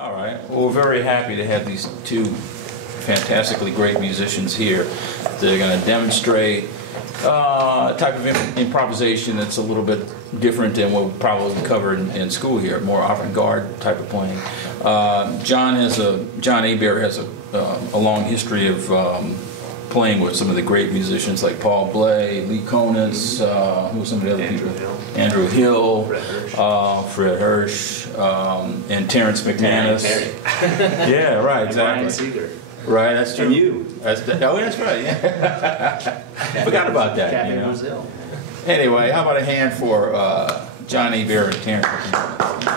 All right. Well, we're very happy to have these two fantastically great musicians here. They're going to demonstrate a type of improvisation that's a little bit different than what we probably cover in school here, more avant-garde type of playing. John Hebert has a long history of playing with some of the great musicians like Paul Bley, Lee Konitz, who are some of the other people? Andrew Hill, Fred Hirsch, and Terrence McManus. Yeah, right, exactly. Right, that's true. And you. That's right. Yeah. Forgot about that. You know? Brazil. Anyway, how about a hand for John Hebert and Terrence McManus?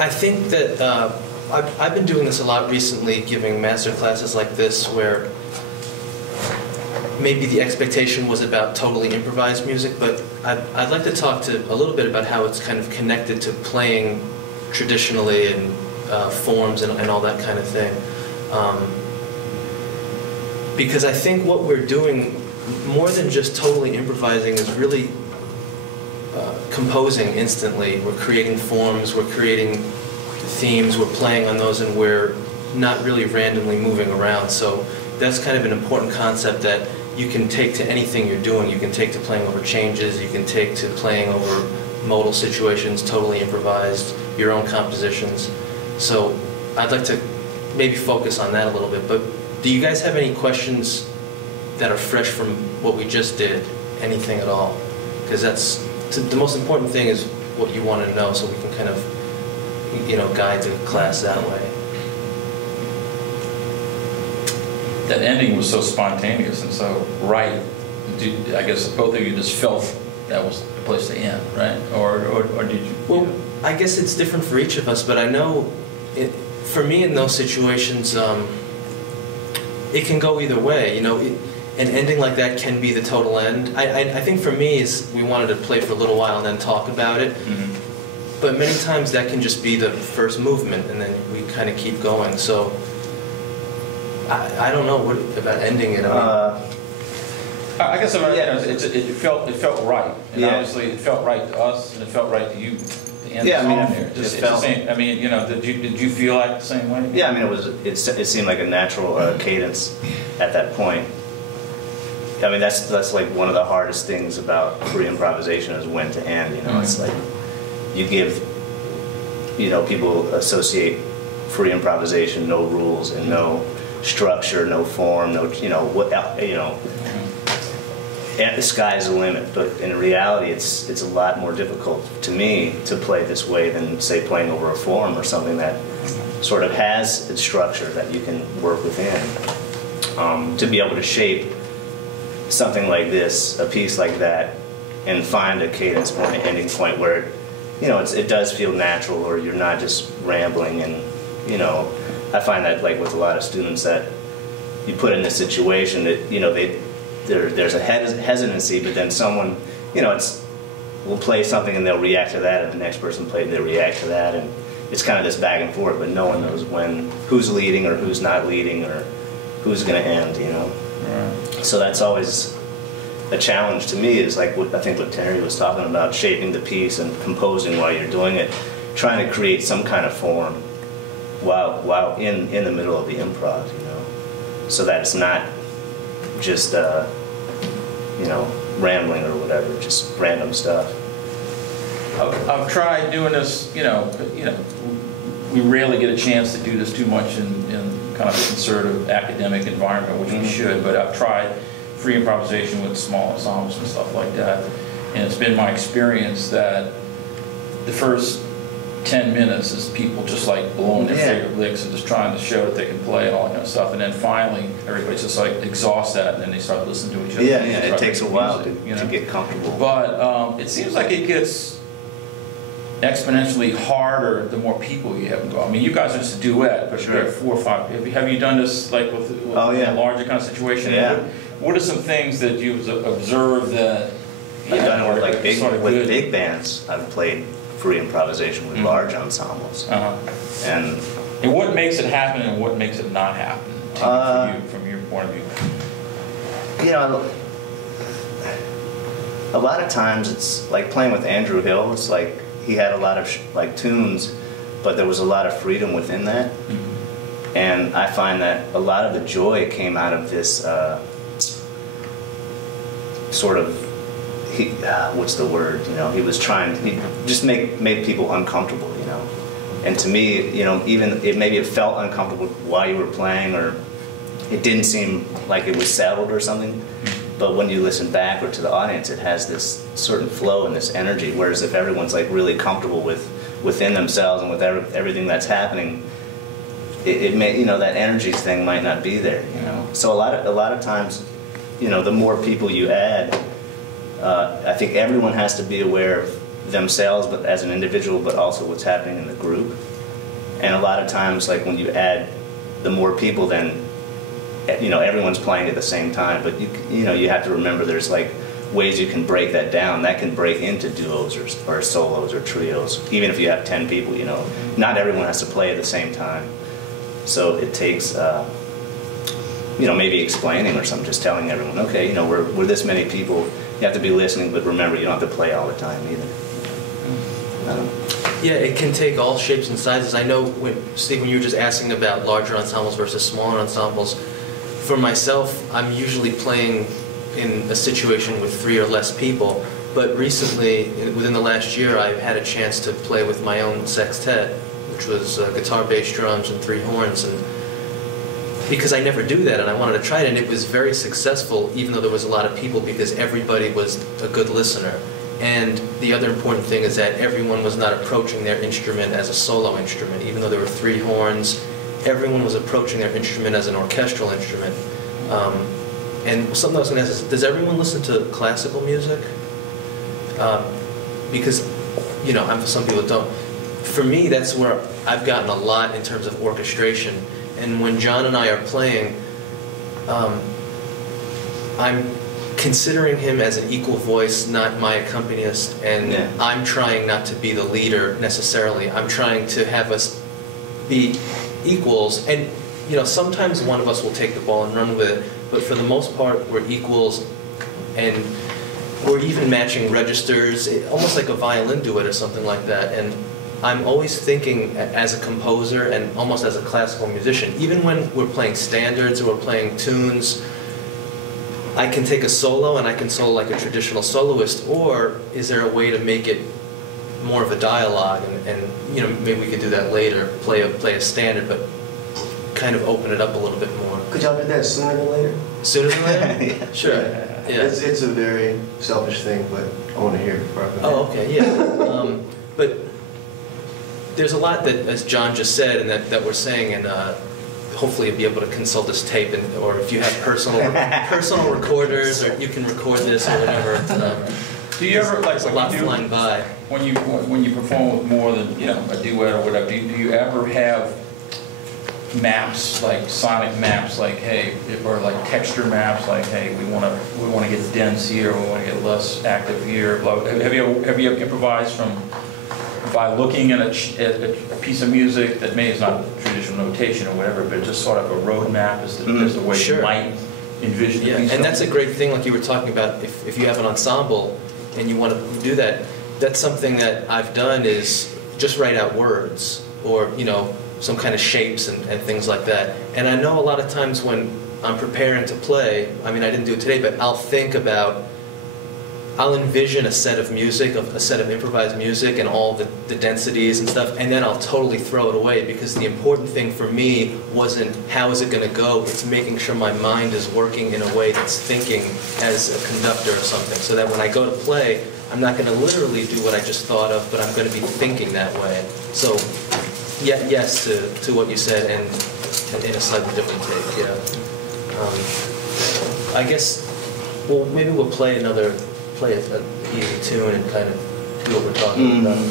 I think that I've been doing this a lot recently, giving master classes like this, where maybe the expectation was about totally improvised music, but I'd like to talk a little bit about how it's kind of connected to playing traditionally and forms and all that kind of thing. Because I think what we're doing, more than just totally improvising, is really composing instantly. We're creating forms, we're creating themes, we're playing on those, and we're not really randomly moving around. So that's kind of an important concept that you can take to anything you're doing. You can take to playing over changes, you can take to playing over modal situations, totally improvised, your own compositions. So I'd like to maybe focus on that a little bit. But do you guys have any questions that are fresh from what we just did? Anything at all? Because that's the most important thing, is what you want to know, so we can kind of, you know, guide the class that way. That ending was so spontaneous and so right. I guess both of you just felt that was the place to end, right? Or did you? Well, I guess it's different for each of us, but I know for me in those situations, it can go either way. You know, an ending like that can be the total end. I think for me is we wanted to play for a little while and then talk about it. Mm-hmm. But many times that can just be the first movement, and then we kind of keep going. So I don't know what about ending it. I guess it felt right, and obviously it felt right to us, and it felt right to you. Yeah, I mean, I mean, you know, did you feel like the same way? Yeah, I mean, it seemed like a natural cadence at that point. I mean, that's like one of the hardest things about free improvisation, is when to end. You know, mm-hmm. It's like you give, you know, people associate free improvisation, no rules and no structure, no form, no, you know, what, you know, and the sky's the limit. But in reality, it's a lot more difficult to me to play this way than, say, playing over a form or something that sort of has its structure that you can work within. To be able to shape something like this, a piece like that, and find a cadence point, an ending point where, you know, it does feel natural, or you're not just rambling. And, you know, I find that, like, with a lot of students that you put in this situation, that, you know, there's a hesitancy, but then someone, you know, will play something and they'll react to that, and the next person played, they react to that, and it's kind of this back and forth, but no one knows who's leading or who's not leading or who's going to end, you know. Right. So that's always a challenge to me, is like I think what Terry was talking about, shaping the piece and composing while you're doing it, trying to create some kind of form while in the middle of the improv, you know, so that it's not just you know, rambling or whatever, just random stuff. I've tried doing this, you know, we rarely get a chance to do this too much in kind of a conservative academic environment, which we should, but I've tried free improvisation with small ensembles and stuff like that, and it's been my experience that the first 10 minutes is people just like blowing their favorite licks and just trying to show that they can play and all that kind of stuff, and then finally everybody's just like exhausts that, and then they start listening to each other. Yeah, yeah, it takes a while to get comfortable. But it seems like it gets exponentially harder the more people you have involved. I mean, you guys are just a duet, but you have 4 or 5. Have you done this like with a larger kind of situation? Yeah. What are some things that you've observed that I've done with, like, big bands? I've played free improvisation with large ensembles. And what makes it happen and what makes it not happen to you, from your point of view? You know, a lot of times it's like playing with Andrew Hill. It's like he had a lot of like tunes, but there was a lot of freedom within that. And I find that a lot of the joy came out of this sort of, what's the word, you know, he was trying, he just made people uncomfortable, you know. And to me, you know, even if maybe it felt uncomfortable while you were playing, or it didn't seem like it was settled or something, but when you listen back or to the audience, it has this certain flow and this energy, whereas if everyone's like really comfortable within themselves and with everything that's happening, it may, you know, that energy thing might not be there, you know. So a lot of times, you know, the more people you add, I think everyone has to be aware of themselves, but as an individual, but also what's happening in the group. And a lot of times, like when you add the more people, then, you know, everyone's playing at the same time. But you know, you have to remember there's like ways you can break that down. That can break into duos or solos or trios, even if you have 10 people. You know, not everyone has to play at the same time. So it takes, you know, maybe explaining or something, just telling everyone, okay, you know, we're this many people. You have to be listening, but remember, you don't have to play all the time either. Yeah, it can take all shapes and sizes. I know, Steve, when you were just asking about larger ensembles versus smaller ensembles, for myself, I'm usually playing in a situation with 3 or less people, but recently, within the last year, I've had a chance to play with my own sextet, which was guitar, bass, drums, and 3 horns, and because I never do that, and I wanted to try it, and it was very successful, even though there was a lot of people, because everybody was a good listener. And the other important thing is that everyone was not approaching their instrument as a solo instrument. Even though there were 3 horns, everyone was approaching their instrument as an orchestral instrument. And something I was going to ask is, does everyone listen to classical music? Because, you know, some people don't. For me, that's where I've gotten a lot in terms of orchestration. And when John and I are playing, I'm considering him as an equal voice, not my accompanist, and yeah. I'm trying not to be the leader necessarily. I'm trying to have us be equals, and you know, sometimes one of us will take the ball and run with it, but for the most part, we're equals, and we're even matching registers, almost like a violin duet or something like that. And I'm always thinking as a composer and almost as a classical musician, even when we're playing standards or we're playing tunes, I can take a solo and I can solo like a traditional soloist, or is there a way to make it more of a dialogue, and you know, maybe we could do that later, play a standard, but kind of open it up a little bit more. Could y'all do that sooner than later? Sooner than later? Yeah. Sure. Yeah. It's a very selfish thing, but I want to hear it before I go. Oh, okay, yeah. But there's a lot that, as John just said, and that we're saying, and hopefully you'll be able to consult this tape, or if you have personal recorders, or you can record this or whatever. Do you ever, like, there's a lot flying by. When you perform with more than, you know, a duet or whatever, do you ever have maps, like sonic maps, like, hey, or like texture maps, like, hey, we want to get dense here, we want to get less active here. Blah. Have you improvised by looking at a piece of music that maybe is not traditional notation or whatever, but just sort of a road map as the way Sure. you might envision Yeah, a piece? and that's a great thing, like you were talking about, if you have an ensemble and you want to do that, that's something that I've done, is just write out words, or, you know, some kind of shapes and things like that. And I know a lot of times when I'm preparing to play, I mean, I didn't do it today, but I'll envision a set of music, a set of improvised music and all the densities and stuff, and then I'll totally throw it away, because the important thing for me wasn't how is it going to go, it's making sure my mind is working in a way that's thinking as a conductor or something, so that when I go to play, I'm not going to literally do what I just thought of, but I'm going to be thinking that way. So, yeah, yes to what you said, and in a slightly different take, yeah. I guess, well, maybe we'll play an easy tune and kind of do what we're talking about.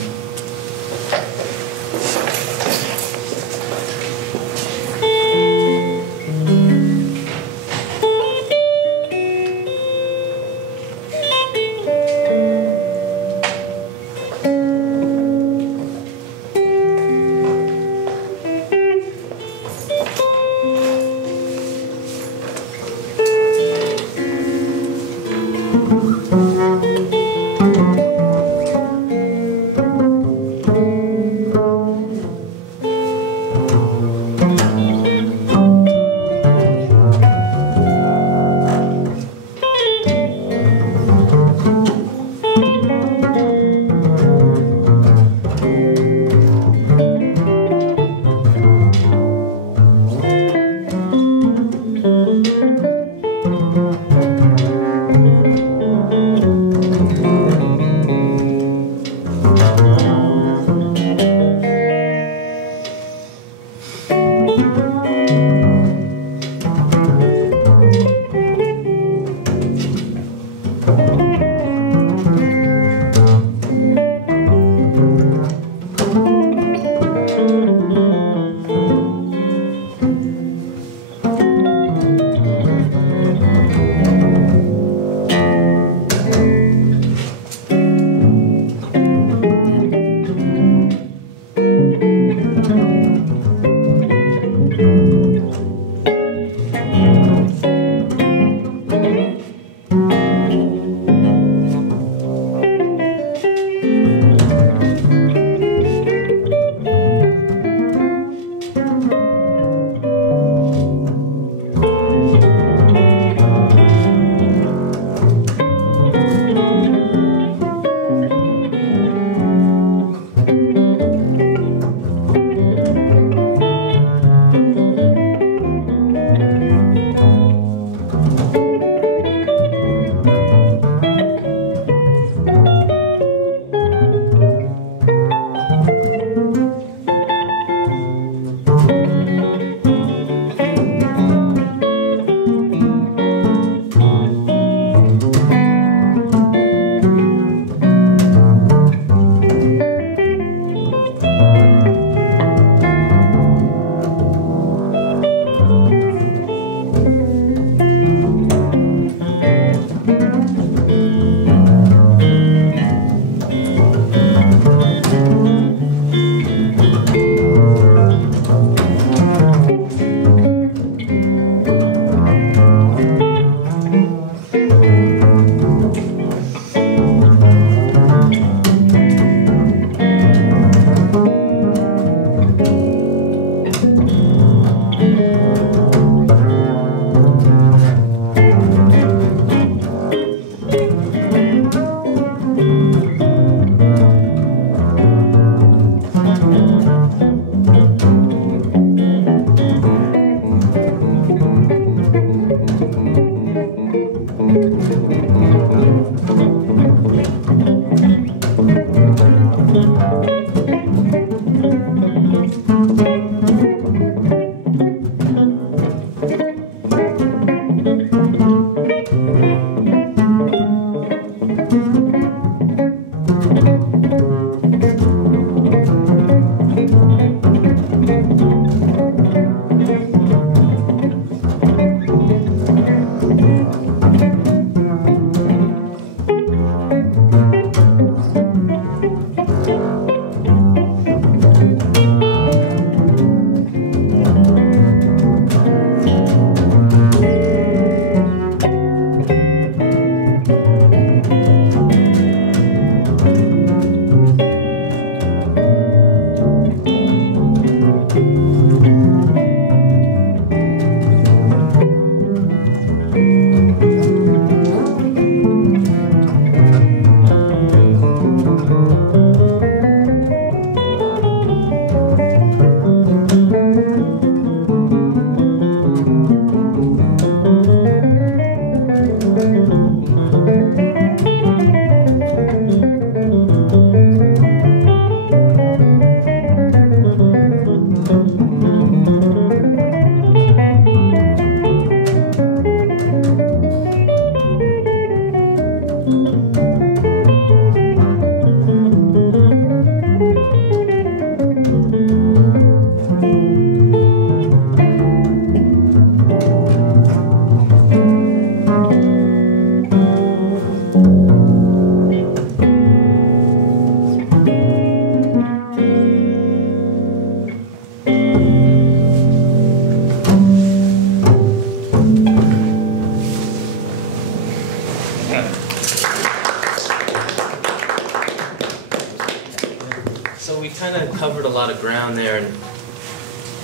So we kind of covered a lot of ground there, and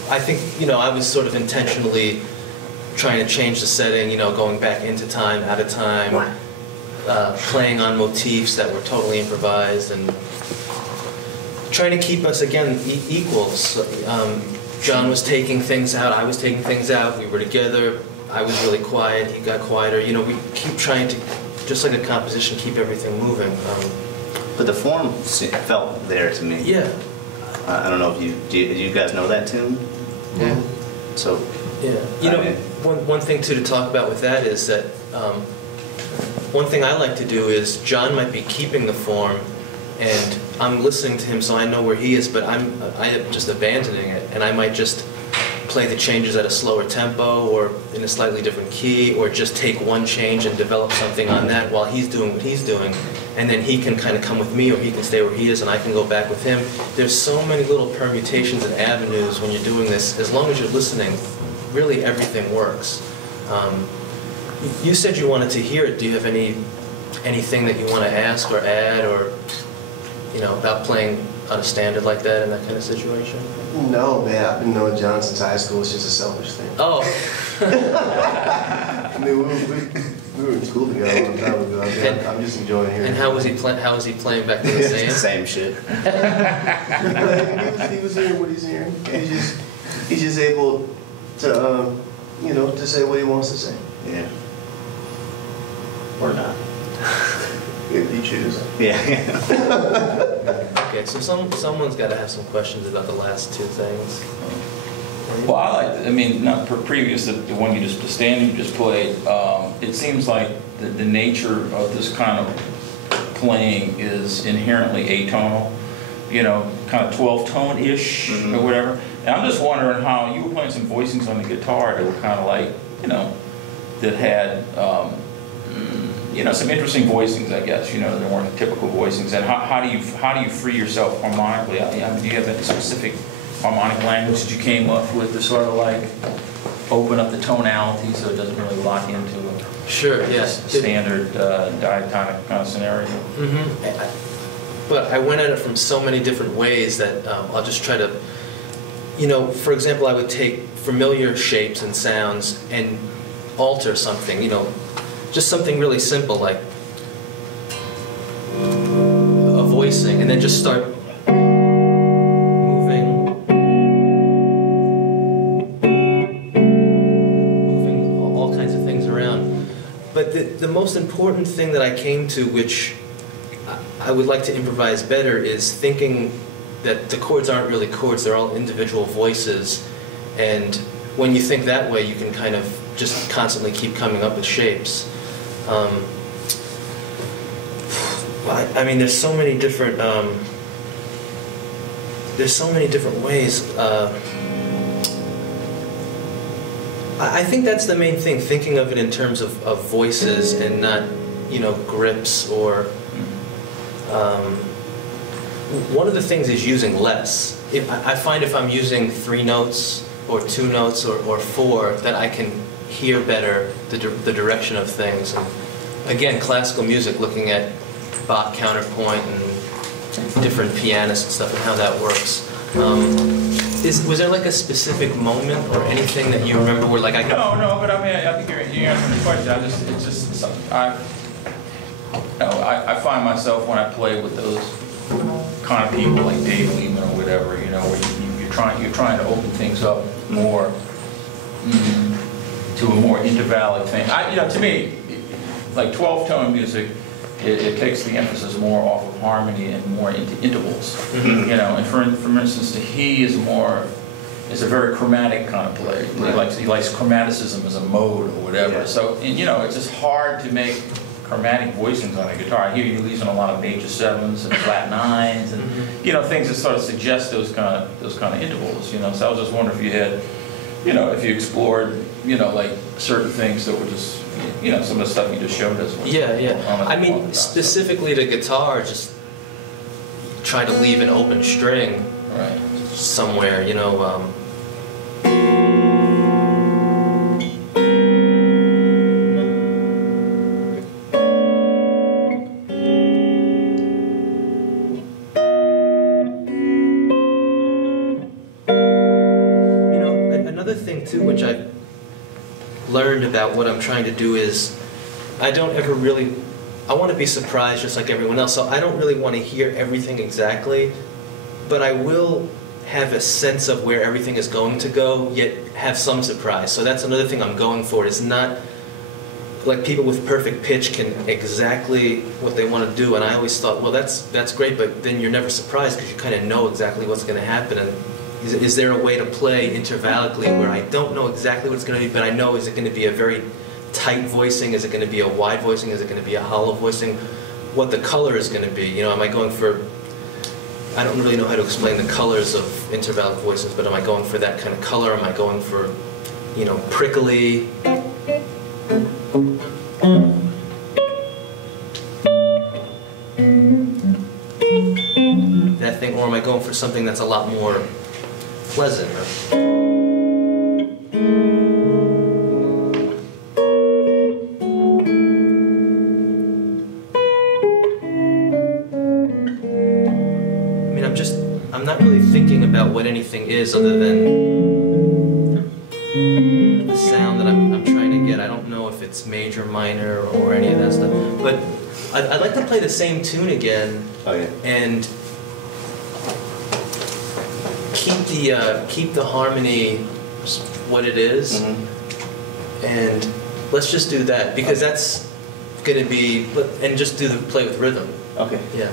I think, I was sort of intentionally trying to change the setting, going back into time, out of time, playing on motifs that were totally improvised, and trying to keep us, again, equals. John was taking things out, I was taking things out, we were together, I was really quiet, he got quieter. We keep trying to, just like a composition, keep everything moving. But the form felt there to me. Yeah. I don't know if do you guys know that tune? Yeah. So. Yeah. One thing too to talk about with that is that one thing I like to do is John might be keeping the form, and I'm listening to him, so I know where he is, but I am just abandoning it, and I might just play the changes at a slower tempo or in a slightly different key, or just take one change and develop something on that while he's doing what he's doing, and then he can kind of come with me, or he can stay where he is and I can go back with him. There's so many little permutations and avenues when you're doing this. As long as you're listening, really everything works. You said you wanted to hear it. Do you have anything that you want to ask or add, or about playing on a standard like that in that kind of situation? No, man. I've been knowing John since high school. It's just a selfish thing. Oh. I mean, we were in school together a long time ago. I'm just enjoying hearing. And how was he playing back then? The same shit. he was hearing what he's hearing. He's just able to to say what he wants to say. Yeah. Or not. If you choose. Yeah. Okay, so someone's got to have some questions about the last two things. Well, not previous to the one the standing you just played. It seems like the nature of this kind of playing is inherently atonal. Kind of 12-tone-ish or whatever. And I'm just wondering how you were playing some voicings on the guitar that were kind of like, that had, some interesting voicings, I guess. They weren't typical voicings. And how do you free yourself harmonically? Do you have any specific harmonic language that you came up with to sort of like open up the tonality so it doesn't really lock into a standard diatonic kind of scenario? But I went at it from so many different ways that I'll just try to, for example, I would take familiar shapes and sounds and alter something, just something really simple like a voicing, and then just start moving all kinds of things around. But the most important thing that I came to, which I would like to improvise better, is thinking that the chords aren't really chords, they're all individual voices. And when you think that way, you can kind of just constantly keep coming up with shapes. I mean, there's so many different ways. I think that's the main thing, thinking of it in terms of voices and not, you know, grips or... one of the things is using less. I find if I'm using 3 notes or 2 notes or 4, that I can hear better the direction of things. And again, classical music, looking at Bach counterpoint and different pianists and stuff and how that works. Was there like a specific moment or anything that you remember where like I... No, but I mean, I think you're answering the question. It's just something, I find myself when I play with those kind of people like Dave Lehman or whatever, you know, where you're trying to open things up more to a more intervallic thing. You know, to me, like 12-tone music, it takes the emphasis more off of harmony and more into intervals. Mm-hmm. You know, and for instance, he is a very chromatic kind of player. He likes chromaticism as a mode or whatever. Yeah. So, and, you know, it's just hard to make chromatic voicings on a guitar. I hear you using a lot of major 7s and flat 9s and you know, things that sort of suggest those kind of intervals. You know, so I was just wondering if you had, you know, if you explored, you know, like certain things that were just, you know, some of the stuff you just showed us. Yeah. I mean, specifically to guitar, just try to leave an open string somewhere, you know. Another thing too, which I've learned about what I'm trying to do is I want to be surprised just like everyone else, so I don't really want to hear everything exactly, but I will have a sense of where everything is going to go, yet have some surprise. So that's another thing I'm going for. It's not like people with perfect pitch can exactly what they want to do, and I always thought, well, that's great, but then you're never surprised because you kind of know exactly what's going to happen. And is there a way to play intervallically where I don't know exactly what it's going to be, but I know, is it going to be a very tight voicing? Is it going to be a wide voicing? Is it going to be a hollow voicing? What the color is going to be? You know, am I going for... I don't really know how to explain the colors of intervallic voices, but am I going for that kind of color? Am I going for, you know, prickly? That thing, or am I going for something that's a lot more pleasant? I'm not really thinking about what anything is other than the sound that I'm trying to get. I don't know if it's major, minor, or any of that stuff. But I'd like to play the same tune again and keep the harmony what it is. And let's just do that, because that's going to be, and just do the play with rhythm. Okay. Yeah.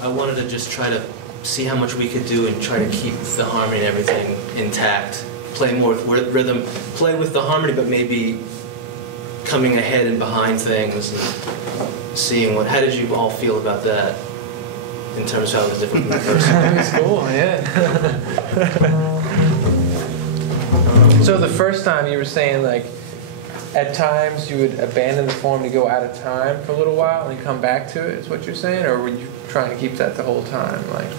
I wanted to just try to see how much we could do and try to keep the harmony and everything intact. Play more with rhythm, play with the harmony, but maybe coming ahead and behind things and seeing what. How did you all feel about that in terms of how it was different from the first? That was cool, yeah. So the first time you were saying, like, at times you would abandon the form to go out of time for a little while and then come back to it, is what you're saying? Or were you trying to keep that the whole time? Like,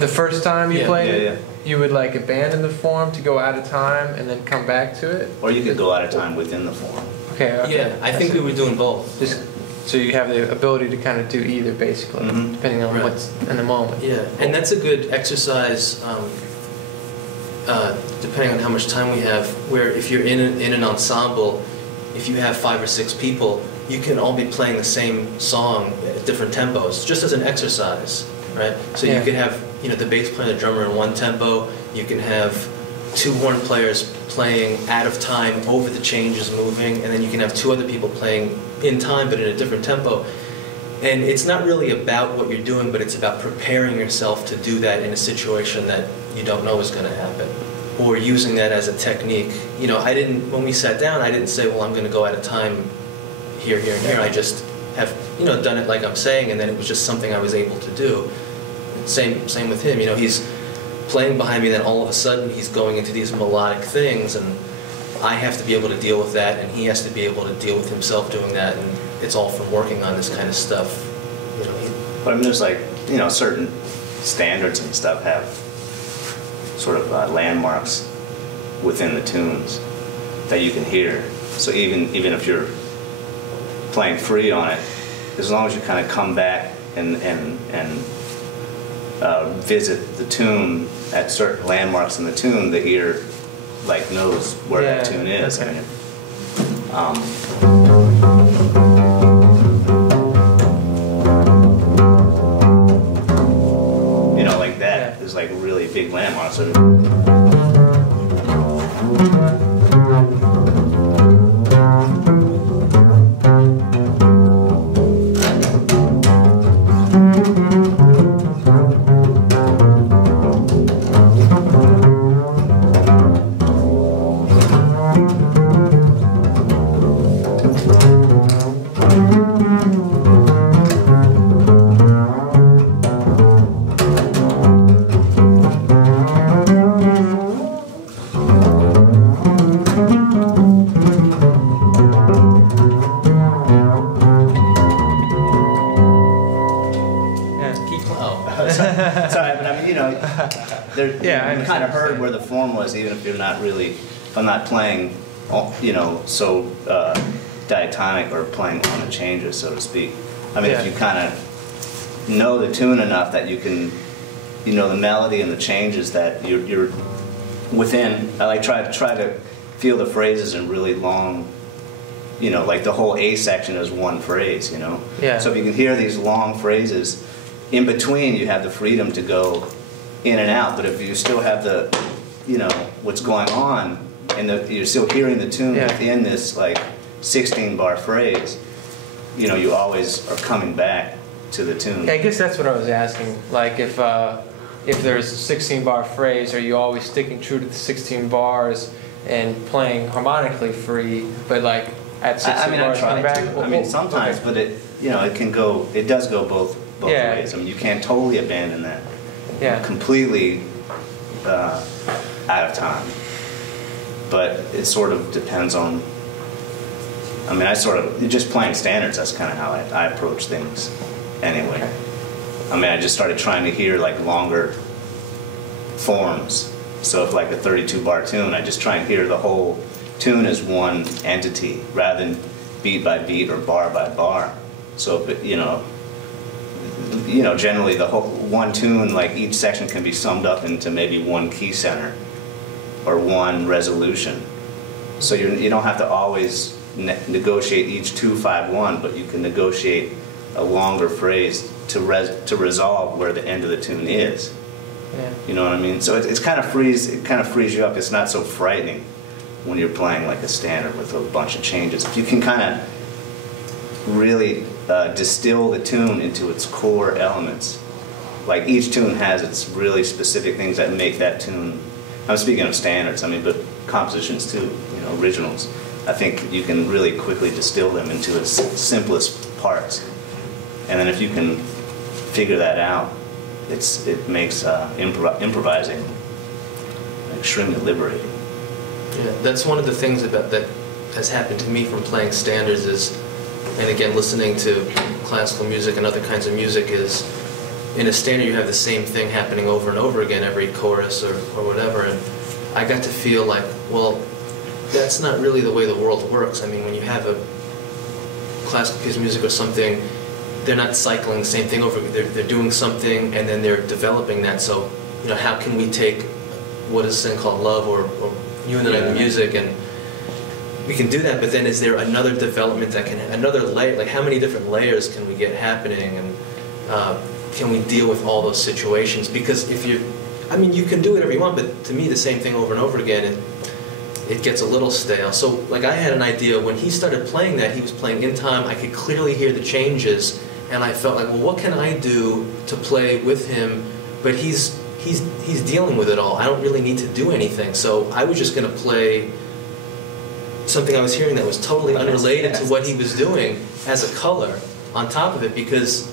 the first time you played it, you would, like, abandon the form to go out of time and then come back to it? Or you could go out of time within the form. Okay. Yeah, I think we were doing both. Just so you have the ability to kind of do either, basically, depending on what's in the moment. Yeah, and that's a good exercise, depending on how much time we have, where if you're in an ensemble, if you have 5 or 6 people, you can all be playing the same song at different tempos, just as an exercise, right? So you could have, you know, the bass player and the drummer in one tempo, you can have 2 horn players playing out of time over the changes moving, and then you can have 2 other people playing in time but in a different tempo. And it's not really about what you're doing, but it's about preparing yourself to do that in a situation that you don't know is going to happen, or using that as a technique. You know, when we sat down, I didn't say, well, I'm going to go out of time here, here, and here. I just have, you know, done it like I'm saying, and then it was just something I was able to do. Same with him. You know, he's playing behind me, then all of a sudden he's going into these melodic things, and I have to be able to deal with that, and he has to be able to deal with himself doing that, and it's all from working on this kind of stuff. You know, but I mean, there's, like, you know, certain standards and stuff have sort of landmarks within the tunes that you can hear. So even if you're playing free on it, as long as you kind of come back and visit the tune at certain landmarks in the tune, the ear like knows where that tune is. Okay. I mean, you know, like that is like really big landmarks. So sorry, but I mean, you know, you kind of heard where the form was, even if you're not really, if I'm not playing, you know, so diatonic or playing on the changes, so to speak. I mean, if you kind of know the tune enough that you can, you know, the melody and the changes that you're within. I like try to feel the phrases in really long, you know, like the whole A section is one phrase, you know. Yeah. So if you can hear these long phrases, in between you have the freedom to go in and out. But if you still have the, you know, what's going on, and you're still hearing the tune within this like 16-bar phrase, you know, you always are coming back to the tune. I guess that's what I was asking. Like if there's a 16-bar phrase, are you always sticking true to the 16 bars and playing harmonically free, but like at 16 I mean, bars I try come back? to. I mean, sometimes, but it, you know, it can go. It does go both ways. I mean, you can't totally abandon that. Completely out of time. But it sort of depends on. I mean, just playing standards. That's kind of how I approach things. Anyway, Okay. I mean, I just started trying to hear like longer forms. So if like a 32-bar tune, I just try and hear the whole tune as one entity rather than beat by beat or bar by bar. So if it, you know, generally the whole one tune, like each section can be summed up into maybe one key center or one resolution. So you don't have to always negotiate each 2-5-1, but you can negotiate a longer phrase to resolve where the end of the tune is. Yeah. You know what I mean? So it kind of frees you up. It's not so frightening when you're playing like a standard with a bunch of changes. If you can kind of really distill the tune into its core elements, like each tune has its really specific things that make that tune. I'm speaking of standards, I mean, but compositions too, you know, originals. I think you can really quickly distill them into its simplest parts. And then if you can figure that out, it makes improvising extremely liberating. Yeah, that's one of the things that has happened to me from playing standards is, and again, listening to classical music and other kinds of music is, in a standard you have the same thing happening over and over again, every chorus or whatever, and I got to feel like, well, that's not really the way the world works. I mean, when you have a classical piece of music or something, they're not cycling the same thing over. They're doing something and then they're developing that. So, you know, how can we take what is then called love or unity music, and we can do that, but then is there another development that can, another layer, like how many different layers can we get happening, and can we deal with all those situations? Because if you, I mean, you can do whatever you want, but to me the same thing over and over again, it gets a little stale. So like I had an idea, when he started playing that, he was playing in time, I could clearly hear the changes, and I felt like, well, what can I do to play with him? But he's dealing with it all. I don't really need to do anything. So I was just going to play something I was hearing that was totally unrelated to what he was doing as a color on top of it, because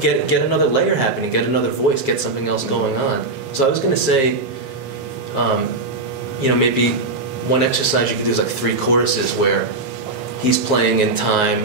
get another layer happening, get another voice, get something else going on. So I was going to say, you know, maybe one exercise you could do is like 3 choruses where he's playing in time,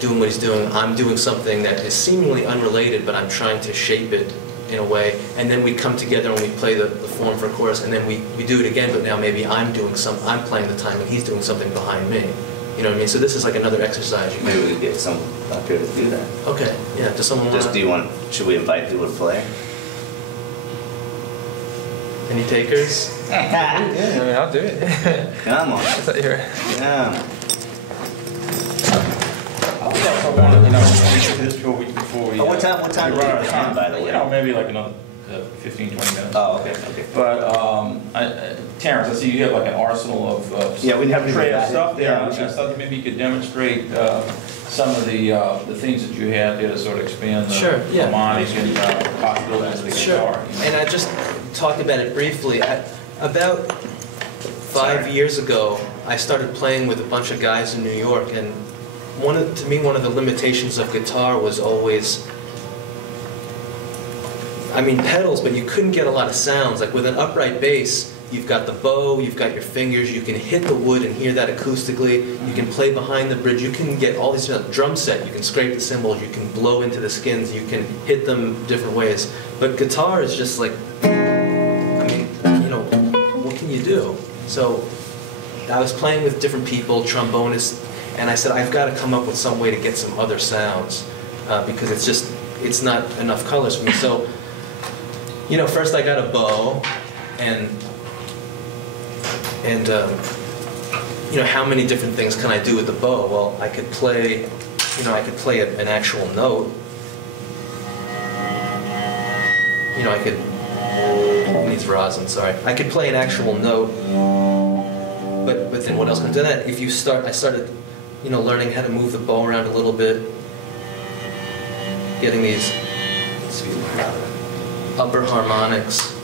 doing what he's doing, I'm doing something that is seemingly unrelated, but I'm trying to shape it in a way, and then we come together and we play the form for chorus, and then we do it again, but now maybe I'm playing the time and he's doing something behind me. You know what I mean? So this is like another exercise. Maybe we could get someone up here to do that. Okay, yeah, does someone want to? Should we invite people to play? Any takers? Yeah, I mean, I'll do it. Come on. I thought you were. Yeah. Before we, What time we do run we out of time, by the way? You know, maybe like another 15, 20 minutes. Oh, okay. But Terrence, I see you have like an arsenal of Yeah, we haven't even creative got it. stuff there. Yeah, I we should. thought that maybe you could demonstrate some of the things that you have there to sort of expand the Sure, yeah. harmonic and possibilities of the Sure. guitar. You know? And I just talked about it briefly. About 5 years ago, I started playing with a bunch of guys in New York, and to me, one of the limitations of guitar was always, I mean, pedals, but you couldn't get a lot of sounds. Like with an upright bass, you've got the bow, you've got your fingers, you can hit the wood and hear that acoustically, you can play behind the bridge, you can get all these drum set, you can scrape the cymbals, you can blow into the skins, you can hit them different ways. But guitar is just like, I mean, you know, what can you do? So I was playing with different people, trombonists, and I said, I've got to come up with some way to get some other sounds, because it's not enough colors for me. So, you know, first I got a bow, and you know, how many different things can I do with the bow? Well, I could play, you know, an actual note. You know, it needs rosin, sorry. I could play an actual note, but then what else comes in that? I started, you know, learning how to move the bow around a little bit, getting these upper harmonics.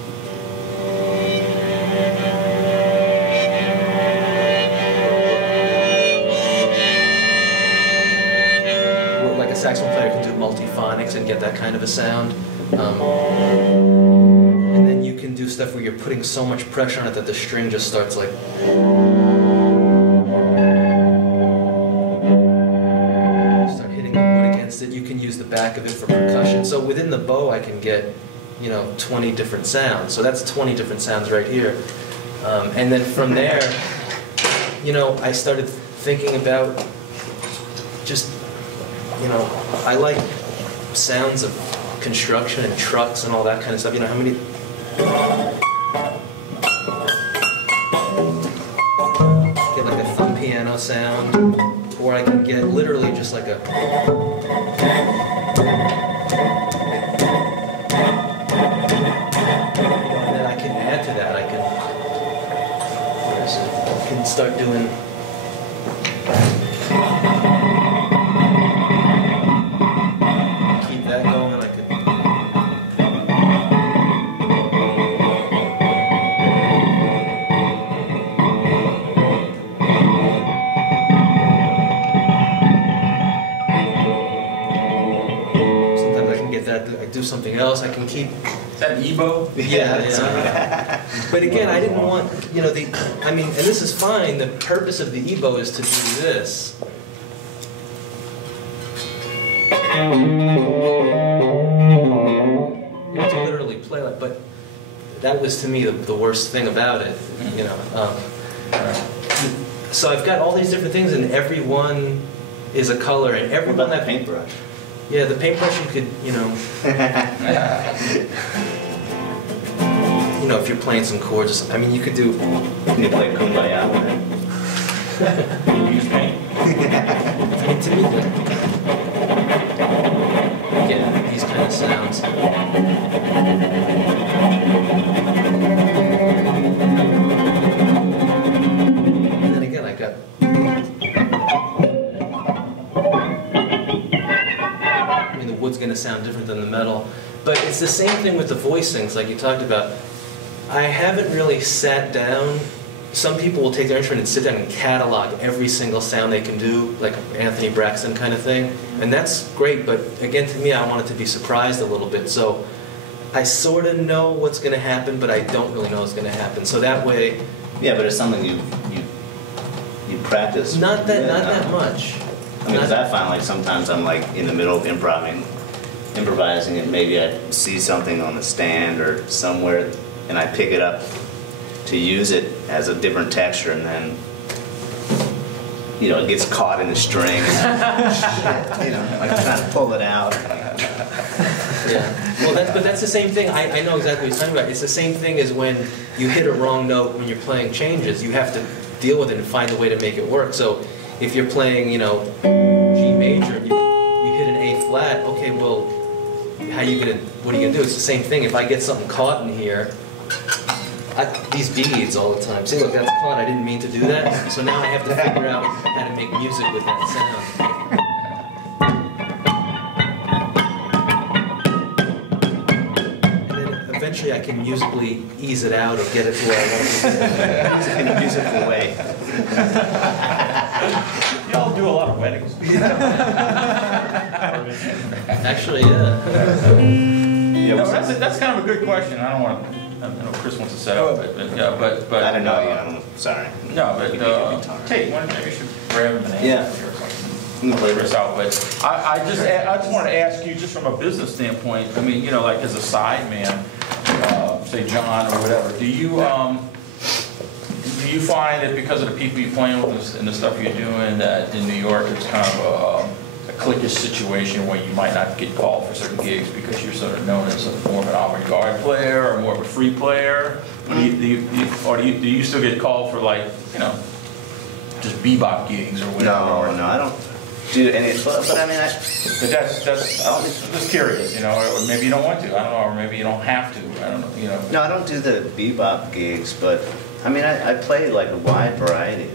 Like a saxophone player can do multiphonics and get that kind of a sound. And then you can do stuff where you're putting so much pressure on it that the string just starts like... Start hitting the wood against it. You can use the back of it for percussion. So within the bow I can get, you know, 20 different sounds. So that's 20 different sounds right here. And then from there, you know, I started thinking about just, you know, I like sounds of construction and trucks and all that kind of stuff. You know, how many... Get like a thumb piano sound, or I can get literally just like a... And then I can add to that. I can start doing... Keep that going. I could... Sometimes I can get that. I do something else. I can keep... Is that an EBO? Yeah. But again, I didn't want, you know, I mean, and this is fine, the purpose of the EBO is to do this. You have to literally play like, but that was to me the worst thing about it, you know. So I've got all these different things, and every one is a color, and every What one about that paintbrush? Yeah, the paintbrush you could, you know. You know, if you're playing some chords or something, I mean, you could do... Can you play Kumbaya with it? You use paint? I mean, to me, get these kind of sounds. And then again, I got... I mean, the wood's going to sound different than the metal. But it's the same thing with the voicings, like you talked about. I haven't really sat down. Some people will take their instrument and sit down and catalog every single sound they can do, like Anthony Braxton kind of thing. And that's great, but again, to me, I want it to be surprised a little bit. So I sort of know what's going to happen, but I don't really know what's going to happen. So that way... Yeah, but it's something you practice. Not that much. I mean, because I find like sometimes I'm like in the middle of improvising, and maybe I see something on the stand or somewhere, and I pick it up to use it as a different texture, and then, you know, it gets caught in the string. And, you know, like trying to pull it out. Yeah. Well, but that's the same thing. I know exactly what you're talking about. It's the same thing as when you hit a wrong note when you're playing changes. You have to deal with it and find a way to make it work. So if you're playing, you know, G major and you hit an A flat, okay, well, what are you gonna do? It's the same thing. If I get something caught in here, these beads all the time. See, look, that's caught. I didn't mean to do that. So now I have to figure out how to make music with that sound. Eventually I can musically ease it out or get it to where I want it to be. In a musical way. Y'all do a lot of weddings. Actually, yeah. Yeah, No, that's kind of a good question. I don't want to, I know Chris wants to set up, but yeah, but. I don't know, yeah, I'm sorry. No, but, Tate, maybe you should grab him and Yeah. answer or something. Play this out, but I just want to ask you, just from a business standpoint, I mean, you know, like as a side man, say John or whatever, do you find that because of the people you're playing with and the stuff you're doing, that in New York it's kind of a cliquish situation where you might not get called for certain gigs because you're sort of known as more of an avant-garde player or more of a free player? Or do you still get called for, like, you know, just bebop gigs or whatever? No, I don't do any, but I mean, But I'm just curious, you know, or maybe you don't want to, I don't know, or maybe you don't have to, I don't know, you know. no, I don't do the bebop gigs, but I mean, I play like a wide variety.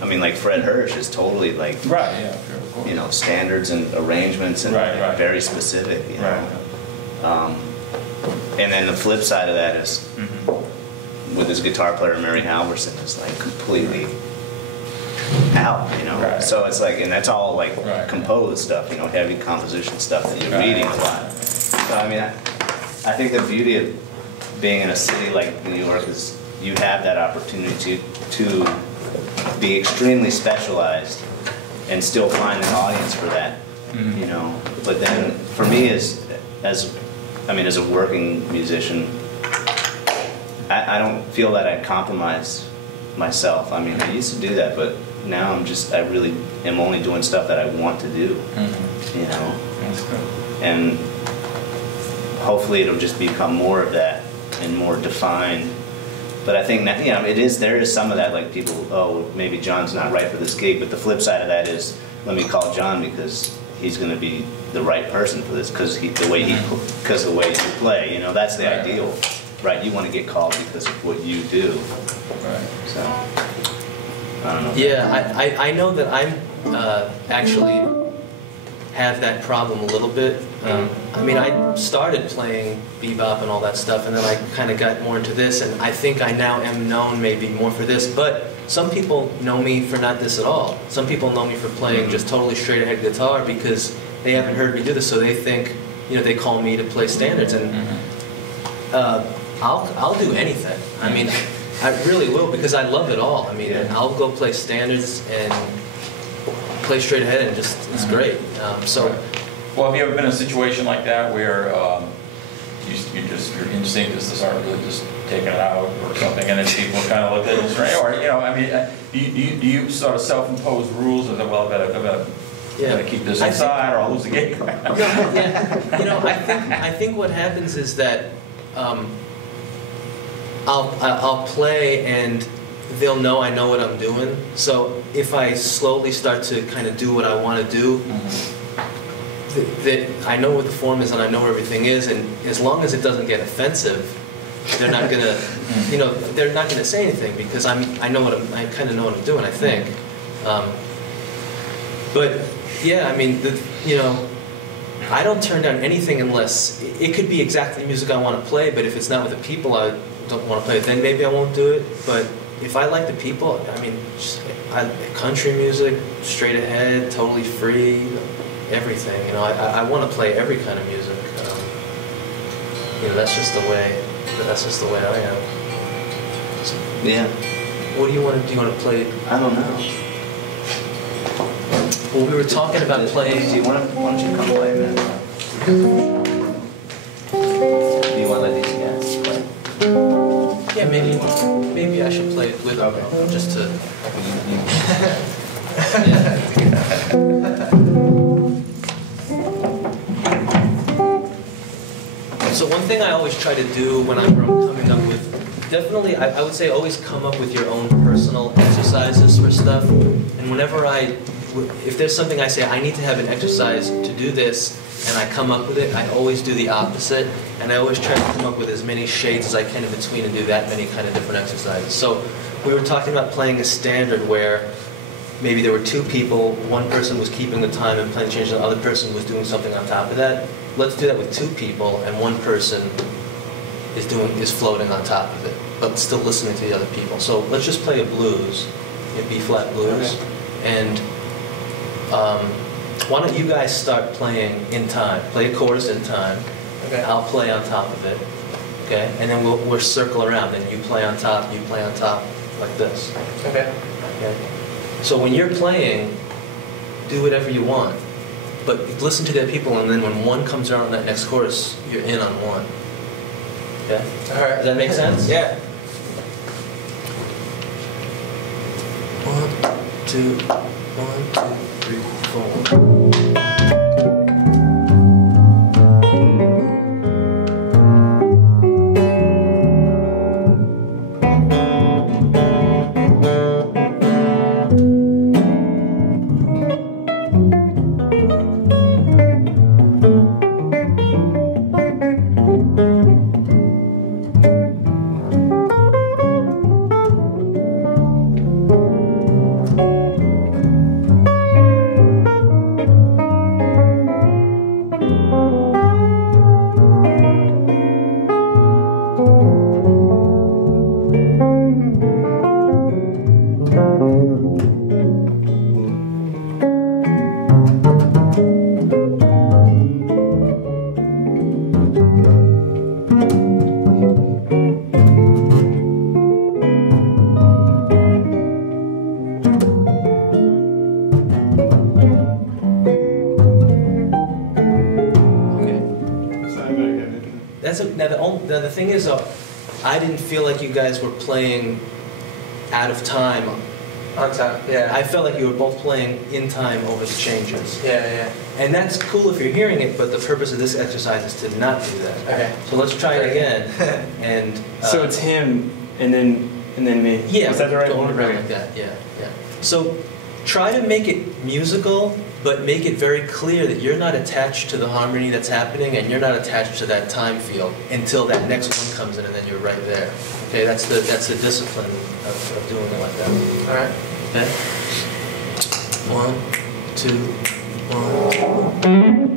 I mean, like Fred Hirsch is totally like, Right, yeah, sure, of course. you know, standards and arrangements and Right. very specific, you know. Right. And then the flip side of that is, Mm-hmm. with his guitar player, Mary Halverson, is like completely out, you know. Right. So it's like, and that's all like Right. composed stuff, you know, heavy composition stuff that you're Right. reading a lot. So I mean, I think the beauty of being in a city like New York is you have that opportunity to be extremely specialized and still find an audience for that, you know. But then for me, as a working musician, I don't feel that I compromise myself. I mean, I used to do that, but now I really am only doing stuff that I want to do, you know. That's good. And hopefully it'll just become more of that and more defined. But I think that, you know, there is some of that, like people, oh, maybe John's not right for this gig, but the flip side of that is, let me call John because he's going to be the right person for this, because the way you play, you know, that's the Right. ideal, right? You want to get called because of what you do. Right. So, I don't know. Yeah, I know that I'm actually have that problem a little bit. I mean, I started playing bebop and all that stuff, and then I kind of got more into this, and I think I now am known maybe more for this, but some people know me for not this at all. Some people know me for playing just totally straight ahead guitar because they haven't heard me do this, so they think, you know, they call me to play standards, and I'll do anything. I mean, I really will, because I love it all. I mean, I'll go play standards and play straight ahead, and just it's great. Well, have you ever been in a situation like that where your instinct is to start really just taking it out or something, and then people kind of look at it straight, or, you know, I mean, do you sort of self-impose rules, or that, well, I better keep this inside, or I'll lose the gig? You know, I think what happens is that I'll play and they'll know I know what I'm doing. So if I slowly start to kind of do what I want to do, that I know what the form is and I know where everything is, and as long as it doesn't get offensive, they're not gonna, you know, they're not gonna say anything, because I kind of know what I'm doing, I think. But yeah, I mean, you know, I don't turn down anything unless it could be exactly the music I want to play, but if it's not with the people I don't want to play, then maybe I won't do it. But if I like the people, I mean, country music, straight ahead, totally free, everything. You know, I want to play every kind of music. You know, that's just the way I am. So, Yeah. what do you want to do? You want to play? I don't know. Well, we were talking about playing. Why don't you come play, man? Do you want to let these guys play? Yeah, maybe I should play it with them, just to. So one thing I always try to do when I'm coming up with, definitely, I would say always come up with your own personal exercises for stuff. And whenever if there's something I say, I need to have an exercise to do this, and I come up with it, I always do the opposite. And I always try to come up with as many shades as I can in between and do that many kind of different exercises. So we were talking about playing a standard where maybe there were two people, one person was keeping the time and playing change, the other person was doing something on top of that. Let's do that with two people, and one person is floating on top of it, but still listening to the other people. So let's just play a blues, a B-flat blues, okay. And why don't you guys start playing in time? Play a chorus in time. Okay. I'll play on top of it. Okay, and then we'll circle around. Then you play on top, like this. Okay. Okay. So when you're playing, do whatever you want, but listen to the other people, and then when one comes around that next chorus, you're in on one. Okay? All right. Does that make sense? Yeah. 1, 2, 1, 2, 3, 4. Now the thing is, I didn't feel like you guys were playing out of time. On time, yeah. I felt like you were both playing in time over the changes. Yeah, yeah. And that's cool if you're hearing it, but the purpose of this exercise is to not do that. Okay. So let's try it again. And So it's him and then me. yeah, Is that the right going order? around like that. Yeah, yeah. So try to make it musical, but make it very clear that you're not attached to the harmony that's happening, and you're not attached to that time field until that next one comes in, and then you're right there. Okay, that's the discipline of doing it like that. All right. Okay. 1, 2, 1.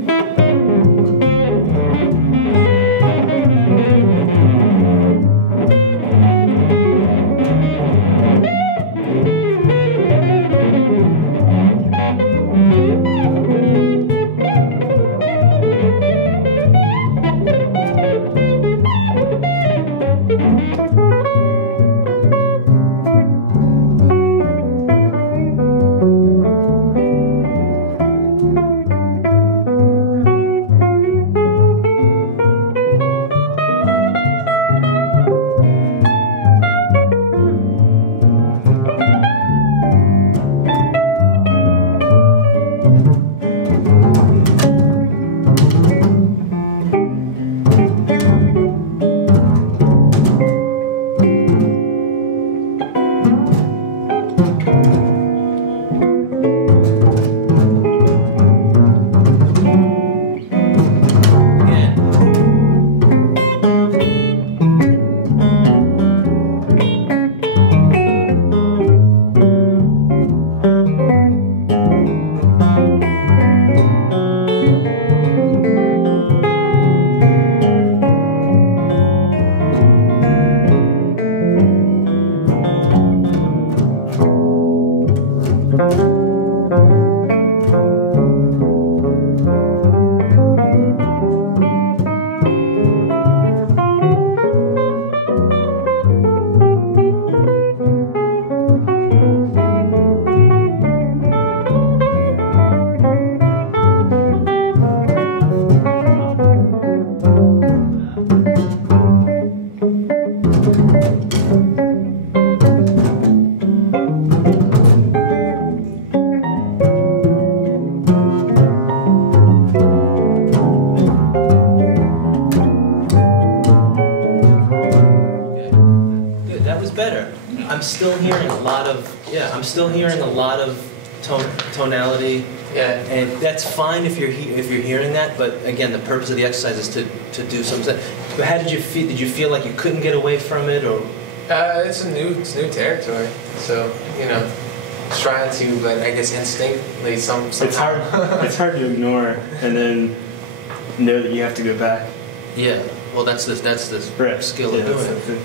I'm still hearing a lot of, I'm still hearing a lot of tonality. Yeah. And that's fine if you're hearing that, but again, the purpose of the exercise is to do something. But how did you feel? Did you feel like you couldn't get away from it, or? It's new territory. So trying to, but I guess instinctively It's hard. It's hard to ignore and then know that you have to go back. Yeah. Well, that's the Right. skill of doing it.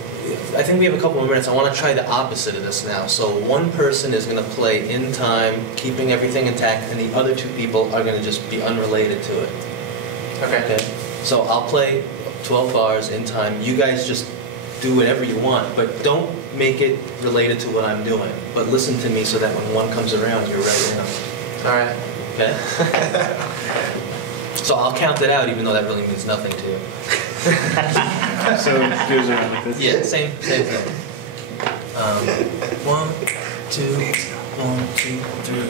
I think we have a couple more minutes. I want to try the opposite of this now. So one person is going to play in time, keeping everything intact, and the other two people are going to just be unrelated to it. Okay. So I'll play 12 bars in time. You guys just do whatever you want, but don't make it related to what I'm doing. But listen to me so that when one comes around, you're right in. All right. Okay? So I'll count it out, even though that really means nothing to you. So it goes around like this. Yeah, same thing. 1, 2, 1, 2, 3.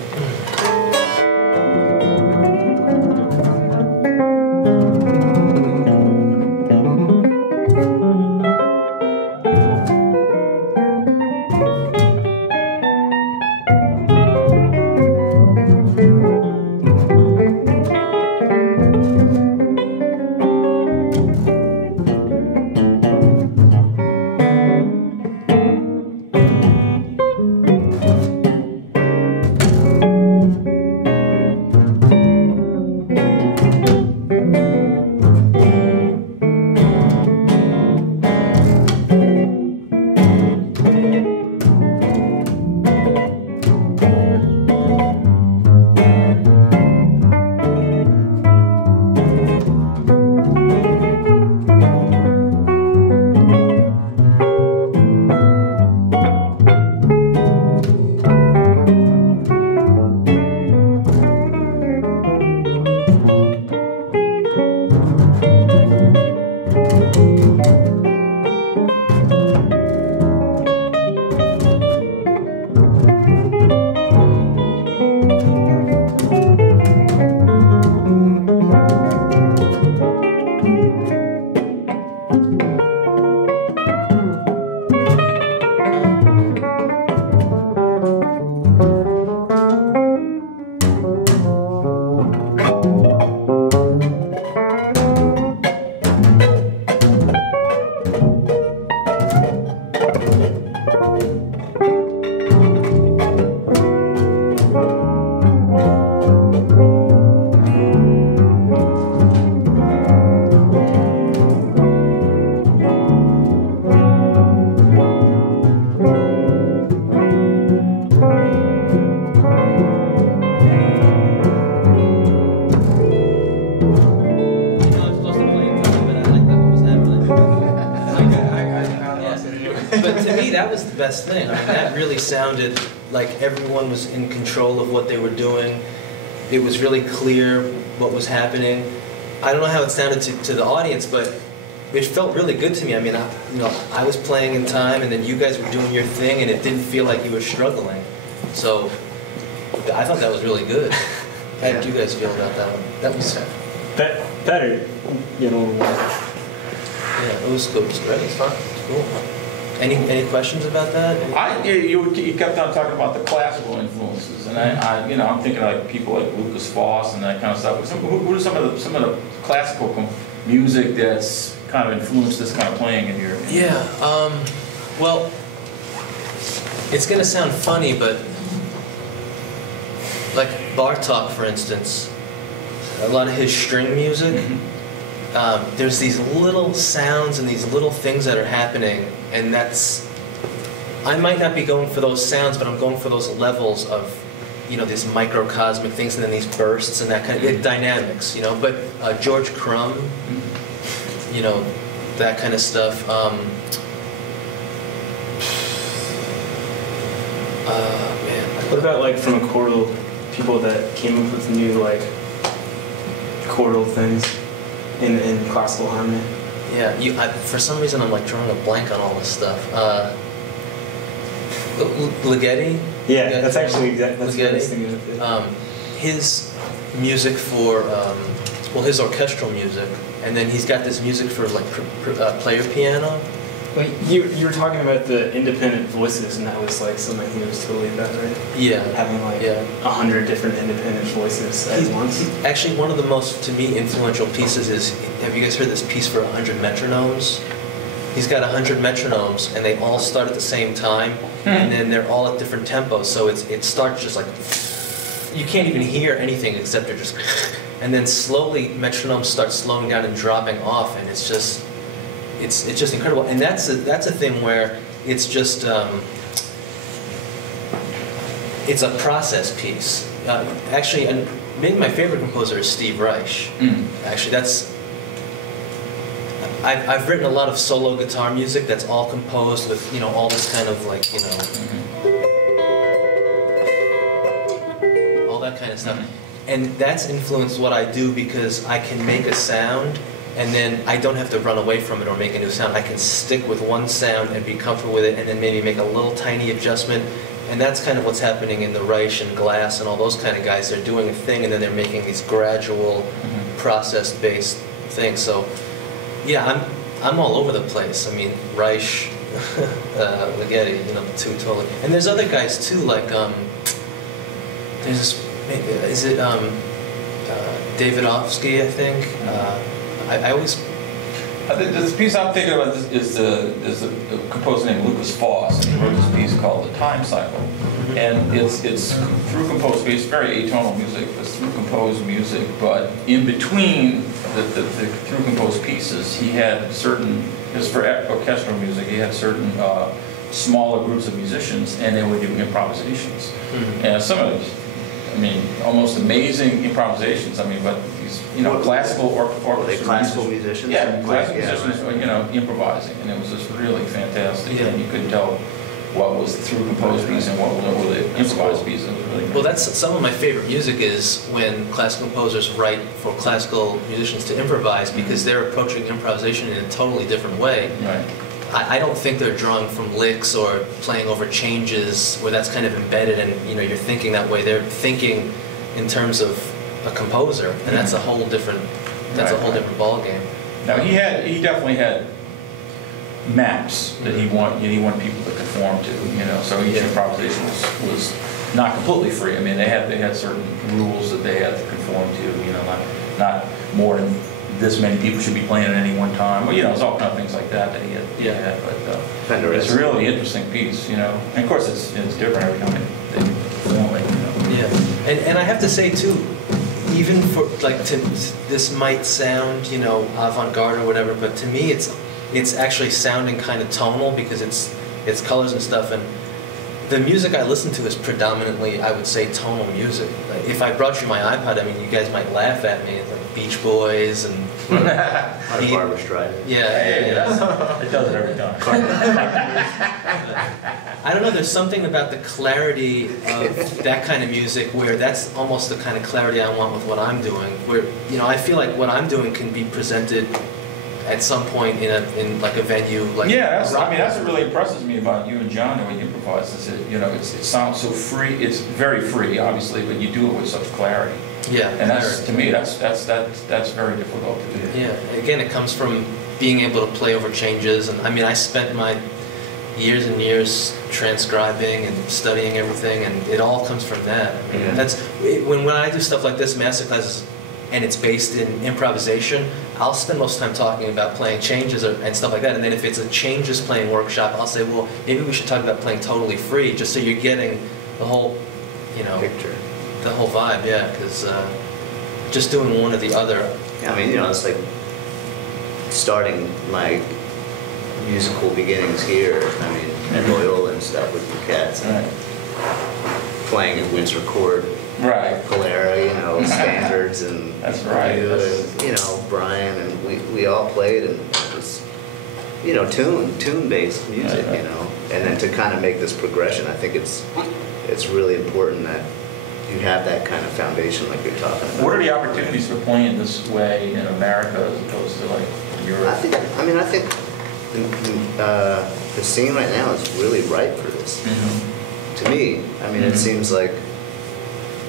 But to me, that was the best thing. I mean, that really sounded like everyone was in control of what they were doing. It was really clear what was happening. I don't know how it sounded to the audience, but it felt really good to me. I mean, I was playing in time, and then you guys were doing your thing, and it didn't feel like you were struggling. So I thought that was really good. How did you guys feel about that one? That was better. Yeah, it was good. It was great. It's fun. It's cool. Any questions about that? You kept on talking about the classical influences, and I'm thinking like people like Lucas Foss and that kind of stuff. Who are some of the classical music that's kind of influenced this kind of playing in your? Yeah. Well, it's gonna sound funny, but like Bartók, for instance, a lot of his string music. Mm-hmm. There's these little sounds and these little things that are happening, and I might not be going for those sounds, but I'm going for those levels of, these microcosmic things, and then these bursts and that kind of dynamics, But George Crumb, that kind of stuff. Man. What about like from a chordal, people that came up with new like chordal things in classical harmony? Yeah, for some reason I'm like drawing a blank on all this stuff. Ligeti? Yeah, that's actually that's the Ligeti. nice thing of it. His music for his orchestral music, and then he's got this music for like player piano. Like you were talking about the independent voices, and that was like something he was totally about, right? Yeah. Having like Yeah. 100 different independent voices at once. Actually, one of the most, to me, influential pieces is, have you guys heard this piece for 100 metronomes? He's got 100 metronomes, and they all start at the same time, and then they're all at different tempos, so it starts just like, you can't even hear anything except they're just, and then slowly metronomes start slowing down and dropping off, and it's just incredible. And that's a thing where it's just it's a process piece. Actually, and maybe my favorite composer is Steve Reich. Actually, I've written a lot of solo guitar music that's all composed with, you know, all this kind of like, you know, all that kind of stuff. And that's influenced what I do because I can make a sound and then I don't have to run away from it or make a new sound. I can stick with one sound and be comfortable with it and then maybe make a little tiny adjustment. And that's kind of what's happening in the Reich and Glass and all those kind of guys. They're doing a thing and then they're making these gradual, process-based things. So, yeah, I'm all over the place. I mean, Reich, Ligeti, you know, the two totally. And there's other guys too, like there's is it Davidovsky, I think. I always. This piece I'm thinking about is the composer named Lucas Foss. He wrote this piece called The Time Cycle, and it's through composed piece, very atonal music. It's through composed music, but in between the through composed pieces, he had certain. Just for orchestral music, he had certain smaller groups of musicians, and they would do improvisations. And some of these, I mean, almost amazing improvisations. I mean, but these, you know, classical or classical musicians. Yeah, classical musicians, right. you know, improvising, and it was just really fantastic. Yeah. And you couldn't tell what was through composed piece and what were the improvised piece. It was really Well, that's some of my favorite music is when classical composers write for classical musicians to improvise because they're approaching improvisation in a totally different way. right. I don't think they're drawing from licks or playing over changes where that's kind of embedded and, you know, you're thinking that way. They're thinking in terms of a composer, and that's a whole different different ballgame. Now he definitely had maps that he wanted people to conform to, you know. So each improvisation was not completely free. I mean, they had certain rules that they had to conform to, you know, not more than this many people should be playing at any one time. Well, you know, it's all kind of things like that he had. But it's a really interesting piece, you know. And of course, it's different every time they perform it, you know. Yeah, and I have to say too, even for like this might sound, you know, avant-garde or whatever, but to me it's actually sounding kind of tonal because it's colors and stuff. And the music I listen to is predominantly, I would say, tonal music. Like if I brought you my iPod, I mean, you guys might laugh at me, like Beach Boys and Barbra Streisand. Yeah, it does it every time. I don't know, there's something about the clarity of that kind of music where that's almost the kind of clarity I want with what I'm doing. Where, you know, I feel like what I'm doing can be presented at some point in like a venue like that's what really impresses me about you and John, the way you improvise is that, you know, it sounds so free. It's very free, obviously, but you do it with such clarity. Yeah, and that's to me that's very difficult to do. Yeah, again, it comes from being able to play over changes, and I mean, I spent my years and years transcribing and studying everything, and it all comes from that. I mean, that's when I do stuff like this, masterclasses, and it's based in improvisation, I'll spend most of the time talking about playing changes and stuff like that. And then if it's a changes playing workshop, I'll say, well, maybe we should talk about playing totally free, just so you're getting the whole, you know, Picture. the whole vibe. Yeah, because just doing one or the other. Yeah, I mean, you know, it's like starting my musical beginnings here. I mean, Loyola and stuff with the Cats, and playing at Windsor Court. Right. Polera, you know, standards and that's right. And, you know, Brian, and we all played, and it was, you know, tune-based music, you know, and then to kind of make this progression, I think it's really important that you have that kind of foundation like you're talking about. What are the opportunities for playing this way in America as opposed to like Europe? I think the scene right now is really ripe for this. To me, I mean, it seems like.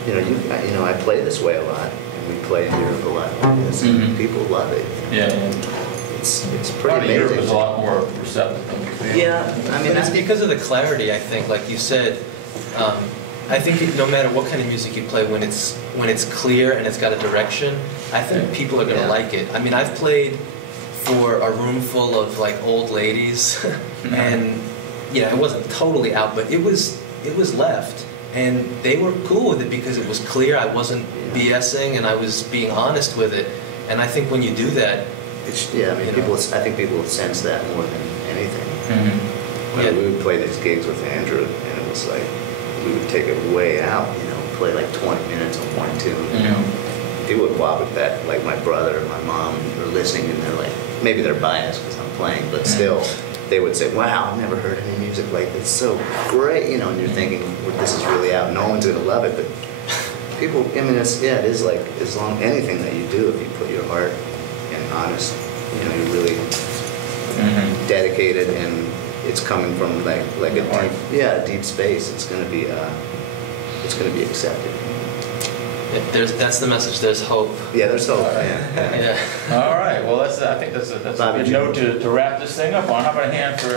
You know, I play this way a lot, and we play in Europe a lot. People love it. Yeah. it's pretty Probably Europe is a amazing. lot more receptive than we feel. Yeah, I mean, But it's because of the clarity, I think, like you said. I think no matter what kind of music you play, when it's clear and it's got a direction, I think people are gonna Yeah. like it. I mean, I've played for a room full of like old ladies, and it wasn't totally out, but it was left, and they were cool with it because it was clear. I wasn't BSing, and I was being honest with it. And I think when you do that, yeah, I mean, You know. I think people sense that more than anything. Mhm. When Yeah. we would play these gigs with Andrew, and it was like, we would take it way out, play like 20 minutes on one tune, People would walk with that, like my brother and my mom are listening, and they're like, maybe they're biased because I'm playing, but still, they would say, wow, I've never heard any music like this, so great, and you're thinking, well, this is really out, no one's gonna love it, but people, I mean, it is like, as long, anything that you do, if you put your heart and honest, you're really dedicated, and it's coming from like a deep space, it's gonna be accepted. that's the message. There's hope. Yeah, there's hope, Yeah. All right, well, I think that's a Bobby good Jim. note to wrap this thing up on. How about a hand for